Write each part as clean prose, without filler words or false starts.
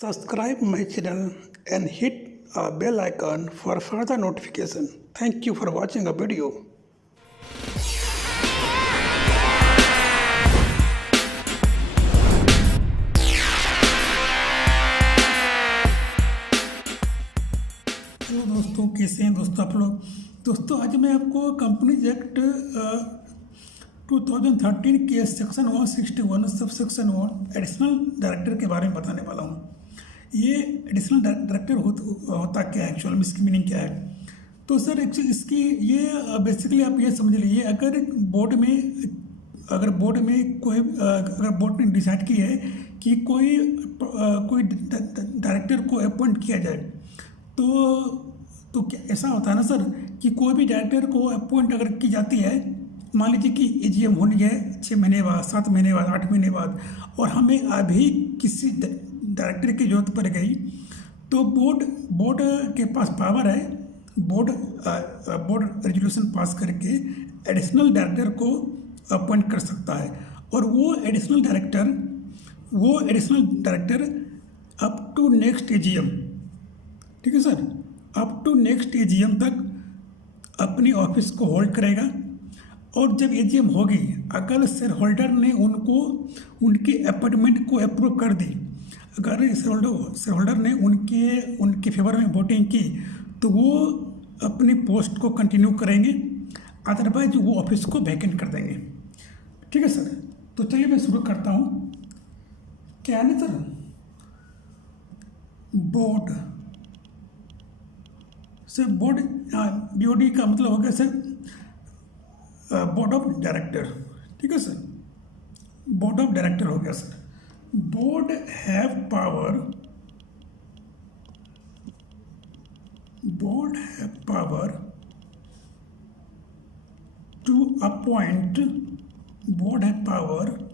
Subscribe my channel and hit a bell icon for further notification. Thank you for watching a video. Hello दोस्तों, कैसे हैं दोस्तों आप लोग। दोस्तों आज मैं आपको कंपनीज एक्ट 2013 के section 161 sub section 1 additional director के बारे में बताने वाला हूँ। ये एडिशनल डायरेक्टर होता क्या है, एक्चुअल में इसकी मीनिंग क्या है। तो सर एक्चुअली इसकी ये बेसिकली आप ये समझ लीजिए, अगर बोर्ड ने डिसाइड किया है कि कोई डायरेक्टर को अपॉइंट किया जाए, तो क्या ऐसा होता है ना सर कि कोई भी डायरेक्टर को अपॉइंट अगर की जाती है, मान लीजिए कि एजीएम होनी है 6 महीने बाद, 7 महीने बाद, 8 महीने बाद, और हमें अभी किसी डायरेक्टर की जरूरत पड़ गई, तो बोर्ड के पास पावर है, बोर्ड रेजोल्यूशन पास करके एडिशनल डायरेक्टर को अपॉइंट कर सकता है। और वो additional director up to next AGM, ठीक है sir, up to next AGM तक अपनी ऑफिस को होल्ड करेगा। और जब एजीएम होगी, अगर शेयर होल्डर ने उनकी अपॉइंटमेंट को अप्रूव कर दी, अगर शेयर होल्डर ने उनके फेवर में वोटिंग की, तो वो अपनी पोस्ट को कंटिन्यू करेंगे, अदरवाइज वो ऑफिस को वैकेंट कर देंगे। ठीक है सर, तो चलिए मैं शुरू करता हूँ। क्या है ना सर, बोर्ड बीओडी का मतलब हो गया सर बोर्ड ऑफ डायरेक्टर। ठीक है सर, बोर्ड ऑफ डायरेक्टर हो गया sir. Board have power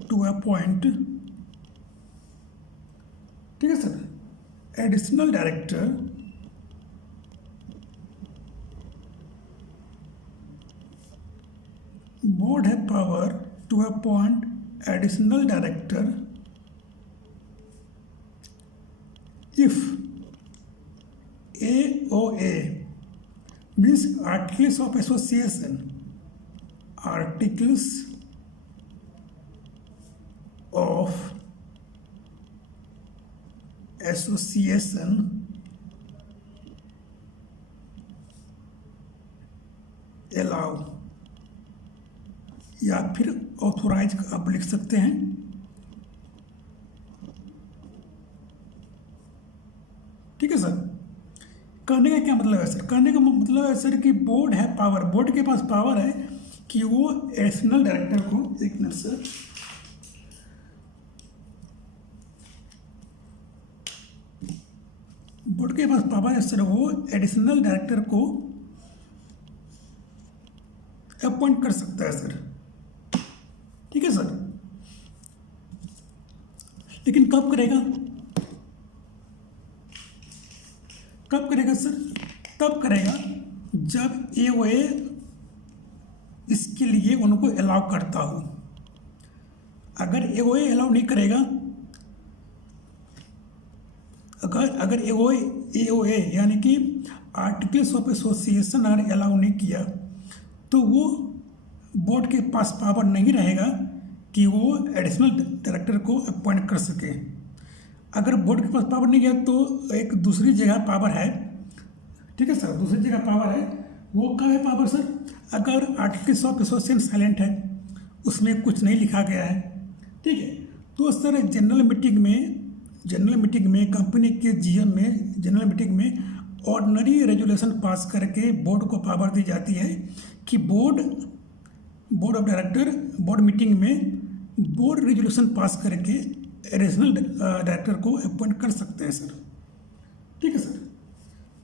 to appoint, ठीक है sir, additional director board have power to appoint additional director if AOA means articles of association allow, या फिर authorise आप लिख सकते हैं। ठीक है सर, कहने का क्या मतलब है सर, कहने का मतलब है सर कि बोर्ड है पावर, बोर्ड के पास पावर है कि वो एडिशनल डायरेक्टर को, एक मिनट सर, बोर्ड के पास पावर है सर, वो एडिशनल डायरेक्टर को अपॉइंट कर सकता है सर। ठीक है सर, लेकिन कब करेगा सर, तब करेगा जब एओए इसके लिए उनको अलाउ करता हो। अगर एओए अलाउ नहीं करेगा, अगर एओए यानी कि आर्टिकल्स ऑफ एसोसिएशन अगर अलाउ नहीं किया, तो वो बोर्ड के पास पावर नहीं रहेगा कि वो एडिशनल डायरेक्टर को अपॉइंट कर सके। अगर बोर्ड के पास पावर नहीं है, तो एक दूसरी जगह पावर है। ठीक है सर, दूसरी जगह पावर है, वो क्या है पावर सर, अगर आर्टिकल्स ऑफ एसोसिएशन साइलेंट है, उसमें कुछ नहीं लिखा गया है, ठीक है, तो सर जनरल मीटिंग में कंपनी के जीएम में जनरल मीटिंग में ऑर्डिनरी रेजोल्यूशन पास करके बोर्ड को पावर दी जाती है कि board of director board meeting में बोर्ड रेजोल्यूशन पास करके एडिशनल डायरेक्टर को अपॉइंट कर सकते हैं सर। ठीक है सर,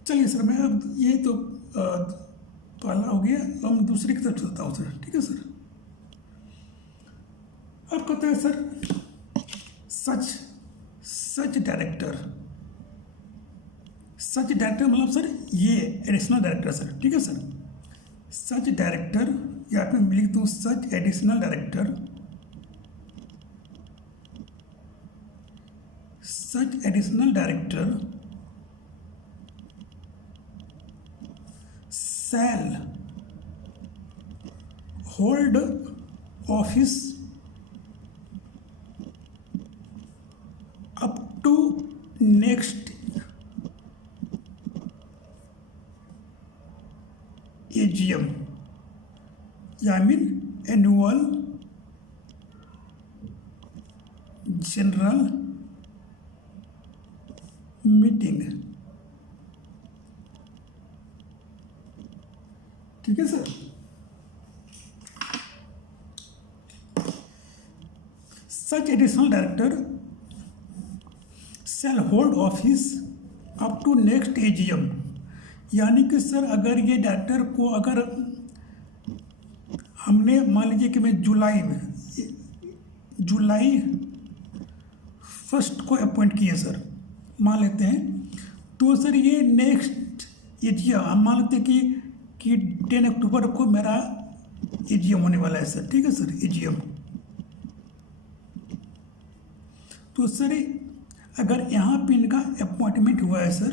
चलिए सर, मैं अब ये तो पहला हो गया, हम दूसरी की तरफ चलता हूँ सर। ठीक है सर, अब कहते हैं सर सच डायरेक्टर मतलब सर ये एडिशनल डायरेक्टर सर। ठीक है सर, सच डायरेक्टर, या फिर मैं लिख दूँ such additional director such additional director shall hold office up to next AGM, I mean annual general meeting. ठीक है sir. Such additional director shall hold office up to next AGM, यानी कि sir अगर ये डायरेक्टर को अगर हमने मान लीजिए कि मैं जुलाई 1 को अपॉइंट किए सर, मान लेते हैं, तो सर ये नेक्स्ट एजीएम हम मान लेते हैं कि 10 अक्टूबर को मेरा एजीएम होने वाला है सर। ठीक है सर, एजीएम। तो सर अगर यहाँ पे इनका अपॉइंटमेंट हुआ है सर,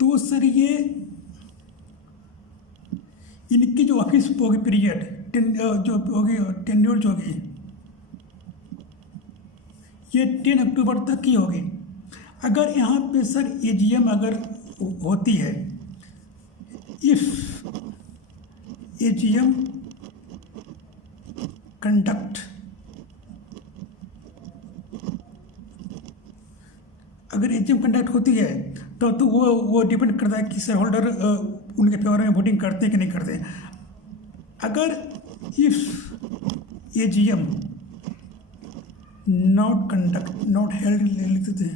तो सर ये इनकी जो ऑफिस होगी पीरियड जो होगी टेन्योर जो होगी ये 10 अक्टूबर तक की होगी। अगर यहाँ पे सर एजीएम अगर होती है, इफ एजीएम कंडक्ट, अगर एजीएम कंडक्ट होती है तो वो डिपेंड करता है कि शेयर होल्डर उनके फेवर में वोटिंग करते हैं कि नहीं करते। अगर इफ एजीएम नॉट हेल्ड लिखते थे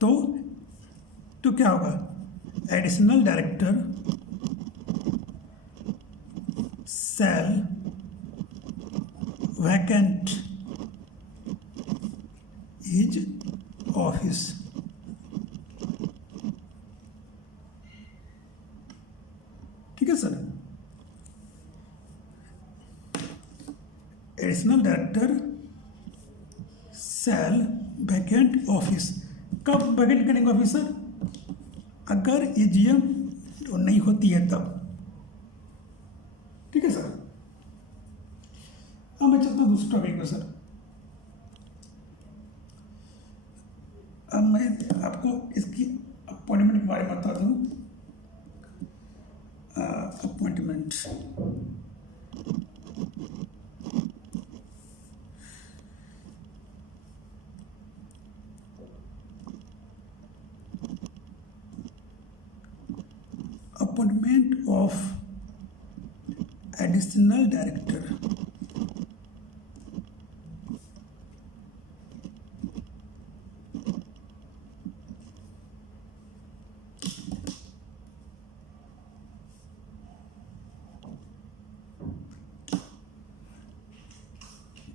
तो क्या होगा, additional director shall vacant his office. ठीक है sir. Additional director shall vacant office, कब वैकेंट करेंगे ऑफिस सर, अगर एजीएम नहीं होती है तब। ठीक है सर। अब मैं चलता हूँ दूसरे टॉपिक में सर। अब मैं आपको इसकी अपॉइंटमेंट के बारे में बता दूँ। Appointment appointment of additional director.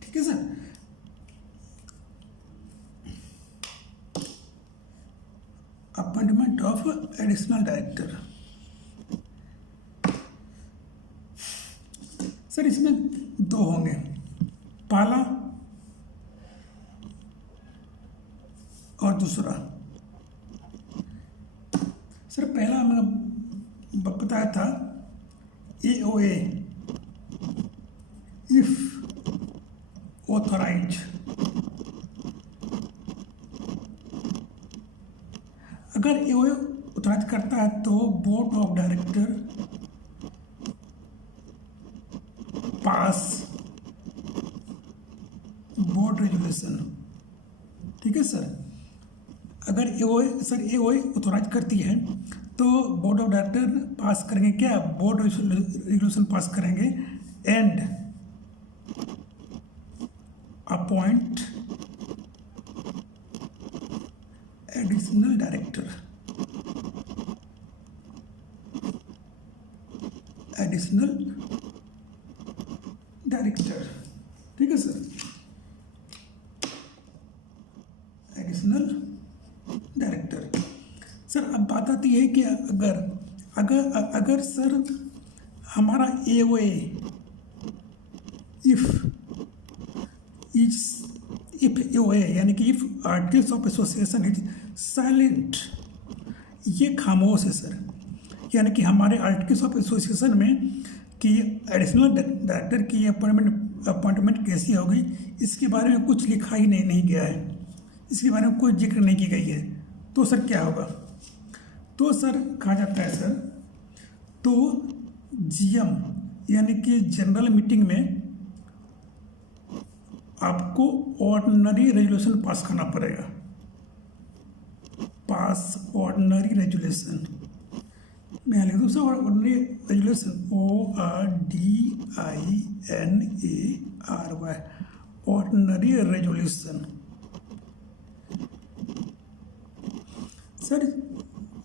ठीक है sir. Appointment of additional director sir, इसमें 2 होंगे, पहला और दूसरा। सर पहला मैंने बताया था AOA इफ ऑथराइज, अगर AOA ऑथराइज करता है तो board of director pass board resolution. ठीक है सर। अगर AOA ऑथोराइज करती है तो बोर्ड ऑफ डायरेक्टर पास करेंगे क्या, बोर्ड रेजुलेशन पास करेंगे एंड अपॉइंट एडिशनल डायरेक्टर। ठीक है सर। एडिशनल डायरेक्टर सर, अब बात आती है कि अगर सर हमारा AOA if is if AOA यानी कि if articles of association is silent, ये खामोश है सर। यानी कि हमारे आर्टिकल्स ऑफ एसोसिएशन में कि एडिशनल डायरेक्टर की अपॉइंटमेंट कैसी होगी, इसके बारे में कुछ लिखा ही नहीं गया है, इसके बारे में कोई जिक्र नहीं की गई है। तो सर क्या होगा? तो सर कहा जाता है सर, तो जीएम यानी कि जनरल मीटिंग में आपको ऑर्डिनरी रेजोल्यूशन पास करना पड़ेगा। पास ऑर्डिनरी रेजोल्यूशन, मैं लिख दूँ sir ordinary resolution, ORDINARY, ordinary resolution. Sir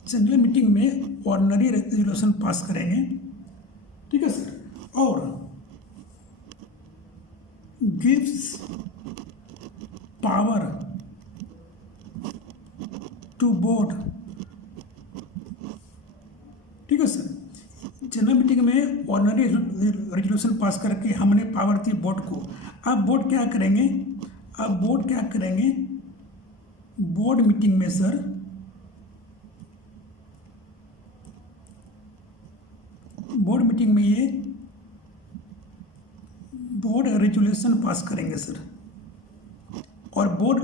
general meeting में ऑर्डिनरी रेजोल्यूशन पास करेंगे, ठीक है सर, और गिव्स पावर टू बोर्ड, ठीक है सर। जनरल मीटिंग में ऑर्डिनरी रेजोल्यूशन पास करके हमने पावर दी बोर्ड को। अब बोर्ड क्या करेंगे? बोर्ड मीटिंग में सर बोर्ड मीटिंग में ये बोर्ड रेजोल्यूशन पास करेंगे सर। और बोर्ड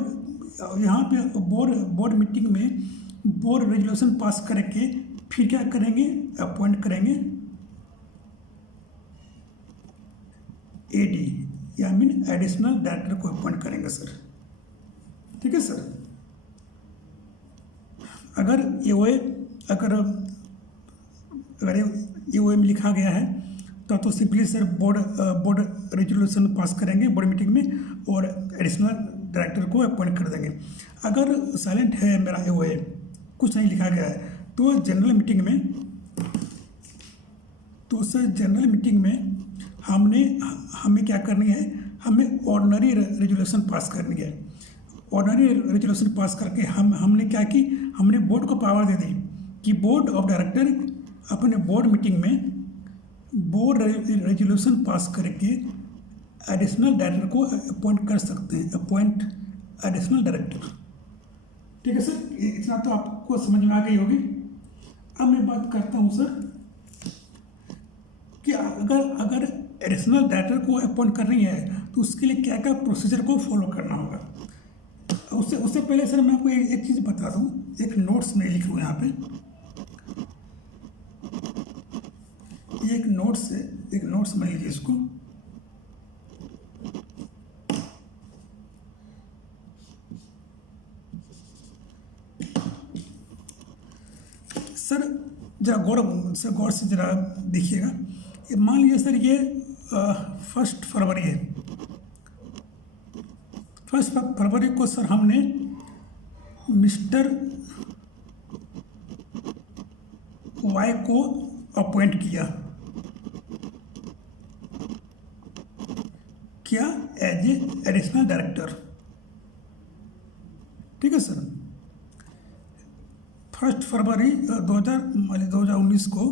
यहाँ पे बोर्ड मीटिंग में बोर्ड रेजोल्यूशन पास करके फिर क्या करेंगे? अपॉइंट करेंगे एडी या मीन एडिशनल डायरेक्टर को अपॉइंट करेंगे सर, ठीक है सर। अगर एओए में लिखा गया है तो simply sir board resolution pass करेंगे बोर्ड मीटिंग में और एडिशनल डायरेक्टर को अपॉइंट कर देंगे। अगर साइलेंट है मेरा एओए, कुछ नहीं लिखा गया है, तो जनरल मीटिंग में हमें क्या करनी है? हमें ऑर्डिनरी रेजोल्यूशन पास करनी है। ऑर्डिनरी रेजोल्यूशन पास करके हमने क्या की? हमने बोर्ड को पावर दे दी कि बोर्ड ऑफ डायरेक्टर अपने बोर्ड मीटिंग में बोर्ड रेजोल्यूशन पास करके एडिशनल डायरेक्टर को अपॉइंट कर सकते हैं, अपॉइंट एडिशनल डायरेक्टर, ठीक है सर। इतना तो आपको समझ में आ गई होगी। अब मैं बात करता हूँ सर कि अगर एडिशनल डायरेक्टर को अपॉइंट करनी है तो उसके लिए क्या क्या प्रोसीजर को फॉलो करना होगा। उससे पहले सर मैं आपको एक चीज़ बता दूँ, एक नोट्स में लिख लूँ यहाँ पे, ये एक नोट्स में लीजिए इसको। सर जरा गौर से जरा देखिएगा। ये मान लीजिए सर ये 1 फरवरी है। 1 फरवरी को सर हमने मिस्टर वाई को अपॉइंट किया एज ए एडिशनल डायरेक्टर, ठीक है सर। 1 फरवरी 2019 को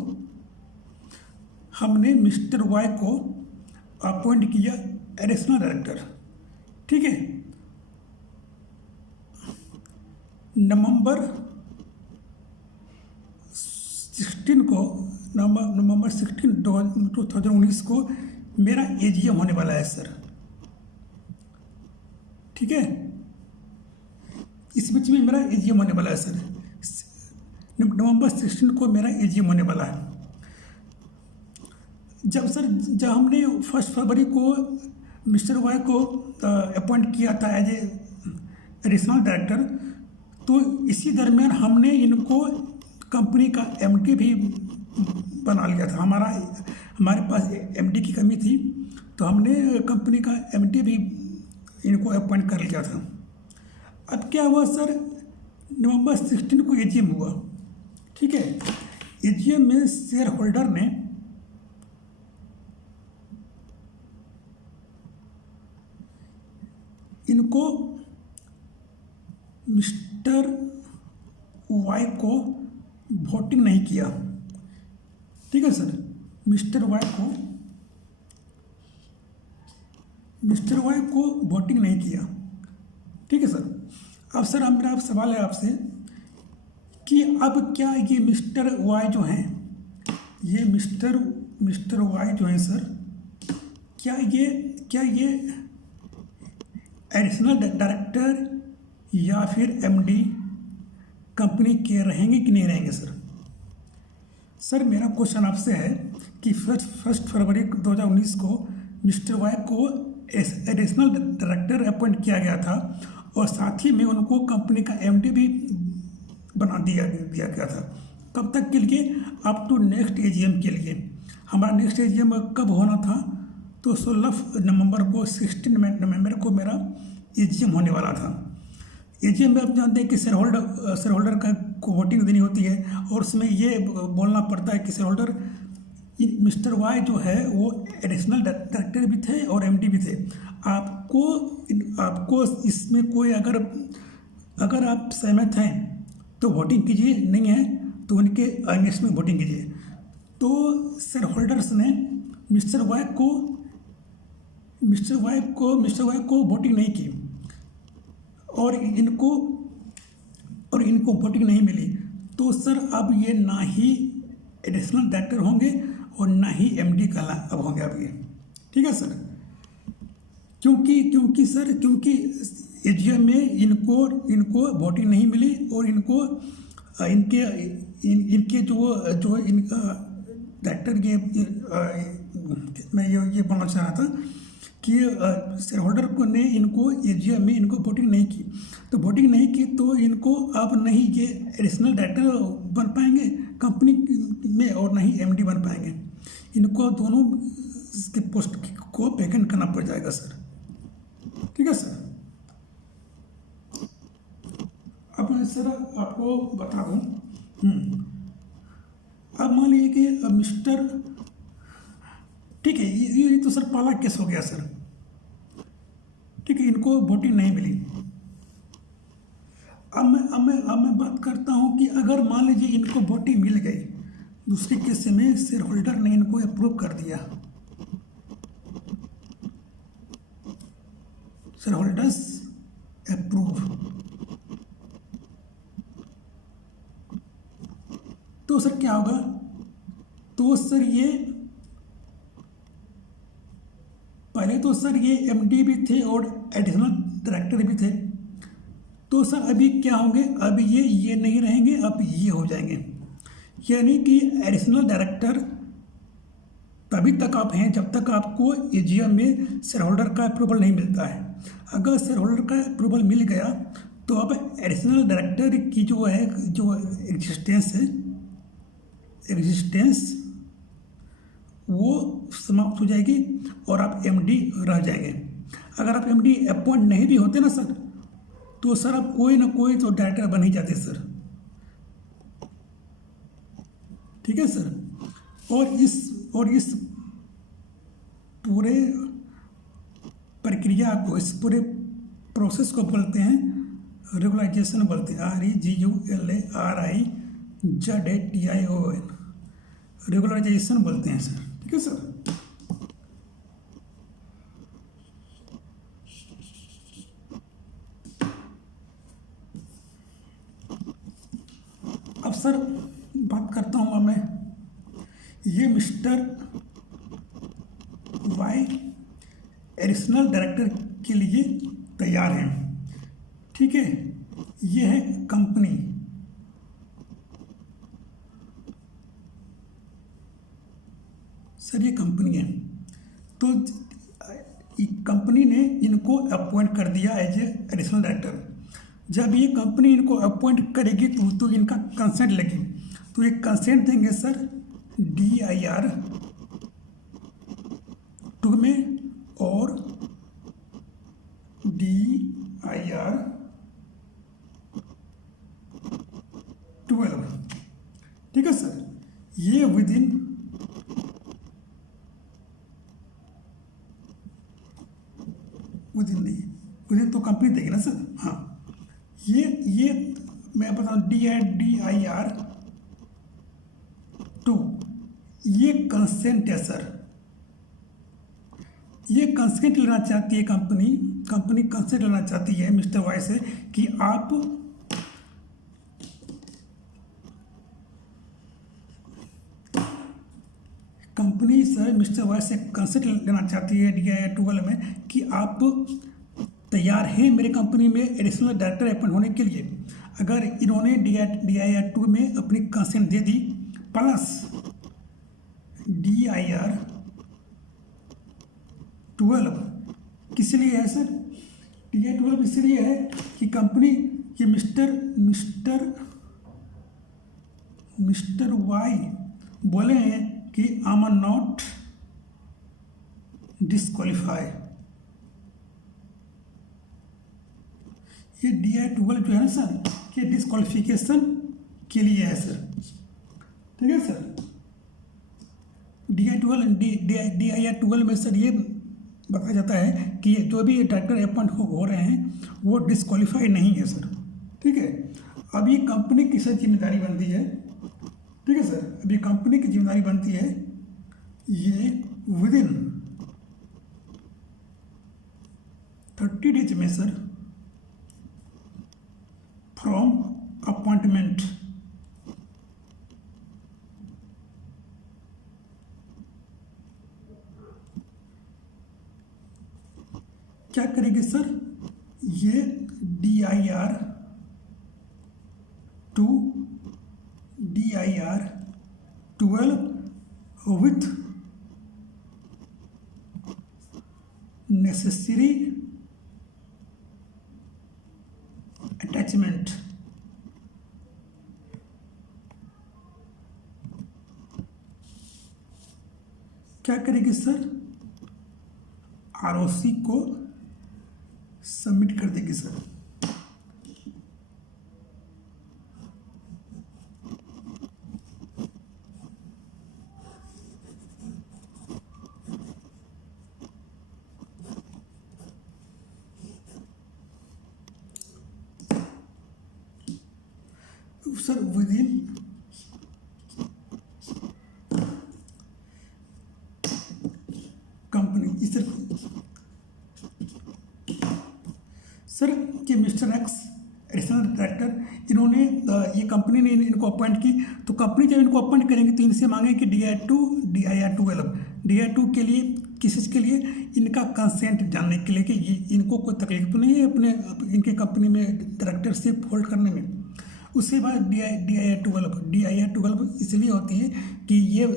हमने मिस्टर वाई को अपॉइंट किया एडिशनल डायरेक्टर, ठीक है। नवंबर 16 2019 को मेरा एजीएम होने वाला है सर, ठीक है। इस बीच में मेरा एजीएम होने वाला है सर। नवंबर 16 को मेरा एजीएम होने वाला है। जब हमने 1 फरवरी को मिस्टर वाई को अपॉइंट किया था एज ए एडिशनल डायरेक्टर, तो इसी दरमियान हमने इनको कंपनी का एमडी भी बना लिया था। हमारे पास एमडी की कमी थी, तो हमने कंपनी का एमडी भी इनको अपॉइंट कर लिया था। अब क्या हुआ सर, नवंबर 16 को एजीएम हुआ, ठीक है। एजीएम में शेयर होल्डर ने इनको मिस्टर वाई को वोटिंग नहीं किया, ठीक है सर। मिस्टर वाई को मिस्टर वाई को वोटिंग नहीं किया, ठीक है सर। अब सर अब मेरा सवाल है आपसे कि अब क्या ये मिस्टर वाई जो हैं, ये मिस्टर वाई जो हैं सर, क्या ये एडिशनल डायरेक्टर या फिर एमडी कंपनी के रहेंगे कि नहीं रहेंगे सर? सर मेरा क्वेश्चन आपसे है कि फर्स्ट फरवरी 2019 को मिस्टर वाई को एडिशनल डायरेक्टर अपॉइंट किया गया था और साथ ही में उनको कंपनी का एमडी भी बना दिया गया था। कब तक के लिए? अप टू नेक्स्ट एजीएम के लिए। हमारा नेक्स्ट एजीएम कब होना था? तो 16 नवंबर को 16 नवंबर को मेरा एजीएम होने वाला था। एजीएम में आप जानते हैं कि शेयर होल्डर को वोटिंग देनी होती है और उसमें ये बोलना पड़ता है कि शेयर होल्डर मिस्टर वाई जो है वो एडिशनल डायरेक्टर भी थे और एमडी भी थे। आपको इसमें कोई अगर आप सहमत हैं तो वोटिंग कीजिए, नहीं है तो उनके अगेंस्ट में वोटिंग कीजिए। तो शेयर होल्डर्स ने मिस्टर वाई को वोटिंग नहीं की और इनको वोटिंग नहीं मिली। तो सर अब ये ना ही एडिशनल डायरेक्टर होंगे और ना ही एमडी अब होंगे अब ये, ठीक है सर। क्योंकि एजीएम में इनको वोटिंग नहीं मिली और इनके जो इनका डायरेक्टर मैं ये बोलना चाह रहा था कि शेयर होल्डर को ने इनको एजीएम में इनको वोटिंग नहीं की, तो वोटिंग नहीं की तो इनको अब नहीं ये एडिशनल डायरेक्टर बन पाएंगे कंपनी में और नहीं एमडी बन पाएंगे। इनको दोनों के पोस्ट को वैकेंट करना पड़ जाएगा सर, ठीक है सर। अब मैं सर आपको बता दूं, अब मान लीजिए कि मिस्टर, ठीक है, ये तो सर पहला केस हो गया सर, ठीक है, इनको वोटिंग नहीं मिली। अब मैं बात करता हूं कि अगर मान लीजिए इनको वोटिंग मिल गई, दूसरे केस में शेयर होल्डर ने इनको अप्रूव कर दिया, शेयर होल्डर्स अप्रूव, तो सर क्या होगा? तो सर ये पहले तो सर ये एमडी भी थे और एडिशनल डायरेक्टर भी थे, तो सर अभी क्या होंगे? अब ये नहीं रहेंगे, अब ये हो जाएंगे। यानी कि एडिशनल डायरेक्टर तभी तक आप हैं जब तक आपको एजीएम में शेयर होल्डर का अप्रूवल नहीं मिलता है। अगर शेयर होल्डर का अप्रूवल मिल गया तो अब एडिशनल डायरेक्टर की जो एग्जिस्टेंस वो समाप्त हो जाएगी और आप एमडी रह जाएंगे। अगर आप एमडी अपॉइंट नहीं भी होते ना सर, तो सर आप कोई ना कोई तो डायरेक्टर बन ही जाते सर, ठीक है सर। और इस पूरे प्रक्रिया को, इस पूरे प्रोसेस को बोलते हैं रेगुलराइजेशन, बोलते हैं REGULARIZATION, रेगुलराइजेशन बोलते हैं सर, ठीक है सर। अब सर बात करता हूँ मैं, ये मिस्टर वाई एडिशनल डायरेक्टर के लिए तैयार हैं, ठीक है। ये है कंपनी, सर ये कंपनी है, तो कंपनी ने इनको अपॉइंट कर दिया एज ए एडिशनल डायरेक्टर। जब ये कंपनी इनको अपॉइंट करेगी तो इनका कंसेंट लगी, तो ये कंसेंट देंगे सर DIR 2 में और DIR 12, ठीक है सर। ये विदिन तो कंपनी देगी ना सर, हाँ। ये मैं बताऊँ DIR 2 ये कंसेंट है सर, ये कंसेंट लेना चाहती है कंपनी कंसेंट लेना चाहती है मिस्टर वाई से कि आप कंपनी सर मिस्टर वाई से कंसेंट लेना चाहती है DIR 12 में कि आप तैयार हैं मेरे कंपनी में एडिशनल डायरेक्टर अपॉइंट होने के लिए। अगर इन्होंने DIR 2 में अपनी कंसेंट दे दी, प्लस DIR 12 किस लिए है सर? DIR 12 इसलिए है कि कंपनी ये मिस्टर वाई बोले हैं कि आई एम नॉट डिस्क्वालीफाई। ये DIR 12 जो है ना सर, ये डिस्क्वालिफिकेशन के लिए है सर, ठीक है सर। DIR 12 में सर ये बताया जाता है कि जो भी डायरेक्टर अपॉइंट हो रहे हैं वो डिस्क्वालीफाई नहीं है सर, ठीक है। अब ये कंपनी की सर जिम्मेदारी बनती है, ठीक है सर। अब ये कंपनी की जिम्मेदारी बनती है ये विदिन 30 डेज में सर फ्रॉम अपॉइंटमेंट क्या करेगी सर? ये DIR 12 विथ नेसेसरी अटैचमेंट क्या करेगी सर? ROC को सबमिट कर देगी सर। सर विदिन कंपनी इस सर कि मिस्टर एक्स एडिशनल डायरेक्टर इन्होंने ये कंपनी ने इनको अपॉइंट की, तो कंपनी जब इनको अपॉइंट करेंगे तो इनसे मांगे कि DIR 2 के लिए किस चीज़ के लिए? इनका कंसेंट जानने के लिए कि इनको कोई तकलीफ तो नहीं है अपने इनके कंपनी में डायरेक्टरशिप होल्ड करने में। उसके बाद DIR 12 इसलिए होती है कि ये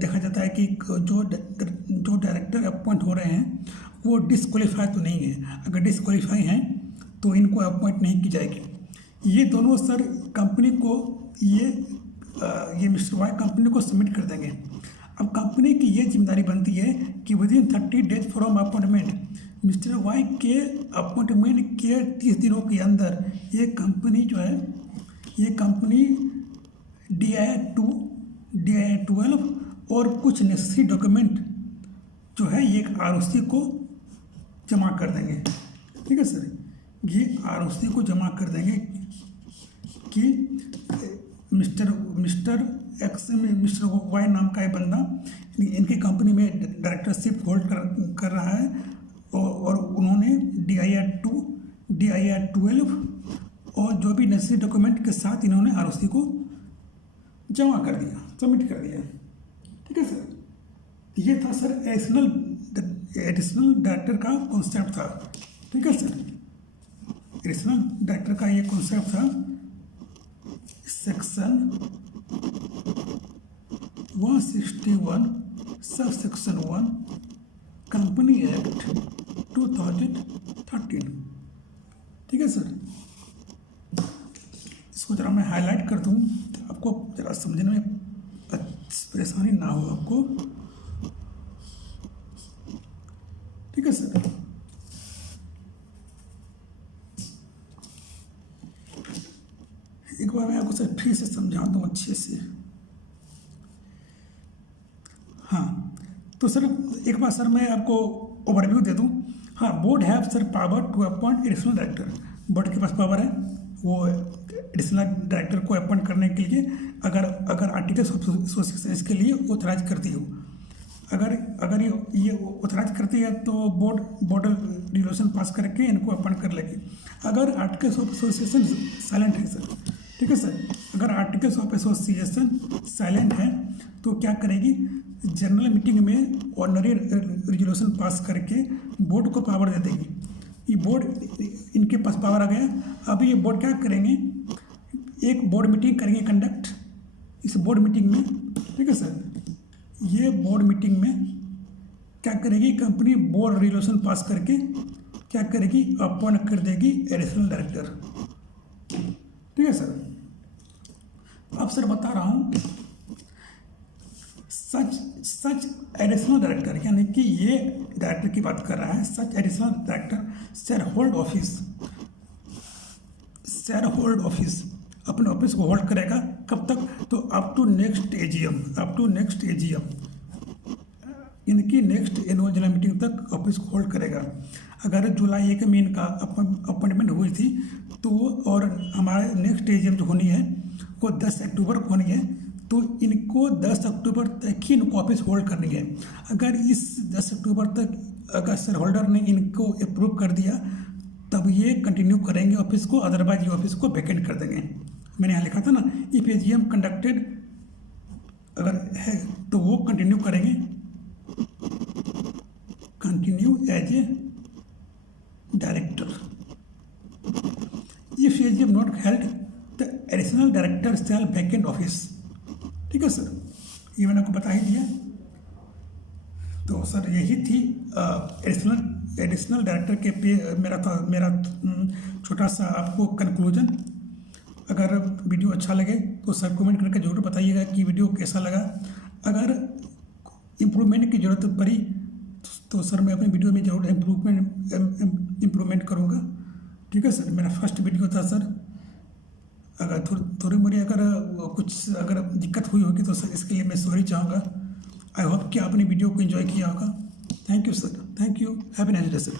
देखा जाता है कि जो डायरेक्टर अपॉइंट हो रहे हैं वो डिस्क्वालीफाई तो नहीं है। अगर डिस्क्वालीफाई हैं तो इनको अपॉइंट नहीं की जाएगी। ये दोनों सर कंपनी को ये मिस्टर वाई कंपनी को सबमिट कर देंगे। अब कंपनी की ये जिम्मेदारी बनती है कि within 30 days from appointment mister Y के अपॉइंटमेंट के 30 दिनों के अंदर ये कंपनी जो है ये कंपनी DIR 12 और कुछ नेसेसरी डॉक्यूमेंट जो है ये ROC को जमा कर देंगे, ठीक है सर। ये ROC को जमा कर देंगे कि मिस्टर एक्स मिस्टर वाई नाम का एक बंदा इनकी कंपनी में डायरेक्टरशिप होल्ड कर रहा है और उन्होंने DIR 12 और जो भी नेसेसरी डॉक्यूमेंट के साथ इन्होंने ROC को जमा कर दिया, सबमिट कर दिया, ठीक है सर। ये था सर एडिशनल डायरेक्टर का कॉन्सेप्ट था, ठीक है सर। एडिशनल डायरेक्टर का ये कॉन्सेप्ट था section 161 sub section 1 company act 2013, ठीक है सर। इसको जरा मैं हाईलाइट कर दूं तो आपको जरा समझने में परेशानी ना हो आपको, ठीक है सर। एक बार मैं आपको सर फिर से समझा दूं अच्छे से। हाँ तो सर एक बार सर मैं आपको ओवरव्यू दे दूं। हाँ, board have sir power to appoint additional director. Board के पास पावर है वो एडिशनल डायरेक्टर को अपॉइंट करने के लिए अगर आर्टिकल्स ऑफ एसोसिएशन इसके लिए ऑथराइज करती हो। अगर ये ऑथराइज करती है तो बोर्ड रेजोल्यूशन पास करके इनको अपॉइंट कर लेगी। अगर आर्टिकल्स ऑफ एसोसिएशन साइलेंट है सर, ठीक है सर, अगर आर्टिकल्स ऑफ एसोसिएशन साइलेंट है तो क्या करेगी, जनरल मीटिंग में ऑर्डिनरी रेजोल्यूशन पास करके बोर्ड को पावर दे देगी। ये बोर्ड इनके पास पावर आ गया। अब ये बोर्ड क्या करेंगे, एक बोर्ड मीटिंग करेंगे कंडक्ट इस बोर्ड मीटिंग में, ठीक है सर। ये बोर्ड मीटिंग में क्या करेगी, कंपनी बोर्ड रेजोल्यूशन पास करके क्या करेगी, अपॉइंट कर देगी एडिशनल डायरेक्टर, ठीक है सर। अब सर बता रहा हूँ सच एडिशनल डायरेक्टर, यानी कि ये डायरेक्टर की बात कर रहा है। Such additional director share hold office अपने ऑफिस को होल्ड करेगा कब तक, तो अप टू नेक्स्ट एजीएम, इनकी नेक्स्ट एनुअल जनरल मीटिंग तक ऑफिस को होल्ड करेगा। अगर जुलाई 1 में इनका अपॉइंटमेंट हुई थी तो और हमारे नेक्स्ट एजीएम जो होनी है वो 10 अक्टूबर को होनी है, तो इनको 10 अक्टूबर तक ही इनको ऑफिस होल्ड करनी है। अगर इस 10 अक्टूबर तक अगर शेयर होल्डर ने इनको अप्रूव कर दिया तब ये कंटिन्यू करेंगे ऑफिस को, अदरवाइज ये ऑफिस को वैकेंट कर देंगे। मैंने यहाँ लिखा था ना, इफ एजीएम कंडक्टेड अगर है तो वो कंटिन्यू करेंगे, continue as a director. If AGM not held the additional director shall vacant office, ठीक है सर, ये मैंने आपको बता ही दिया। तो सर यही थी एडिशनल डायरेक्टर के पे मेरा छोटा सा आपको कंक्लूजन। अगर वीडियो अच्छा लगे तो सर कमेंट करके जरूर बताइएगा कि वीडियो कैसा लगा। अगर इम्प्रूवमेंट की ज़रूरत पड़ी तो सर मैं अपनी वीडियो में जरूर इम्प्रूवमेंट करूँगा, ठीक है सर। मेरा फर्स्ट वीडियो था सर, अगर थोड़ी मोड़ी अगर दिक्कत हुई होगी तो सर इसके लिए मैं सॉरी चाहूँगा। आई होप कि आपने वीडियो को एंजॉय किया होगा। Thank you sir, thank you, have a nice day sir.